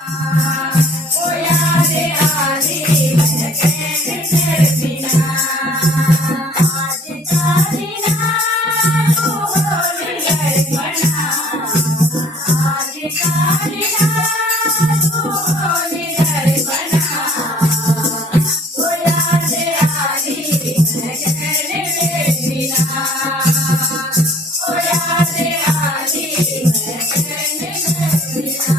ओ याद आली मैं कहने से बिना आज का दिना तू होली घर बना आज का दिना तू होली घर बना ओ याद आली मैं कहने से बिना ओ याद आली मैं कहने से बिना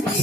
मैं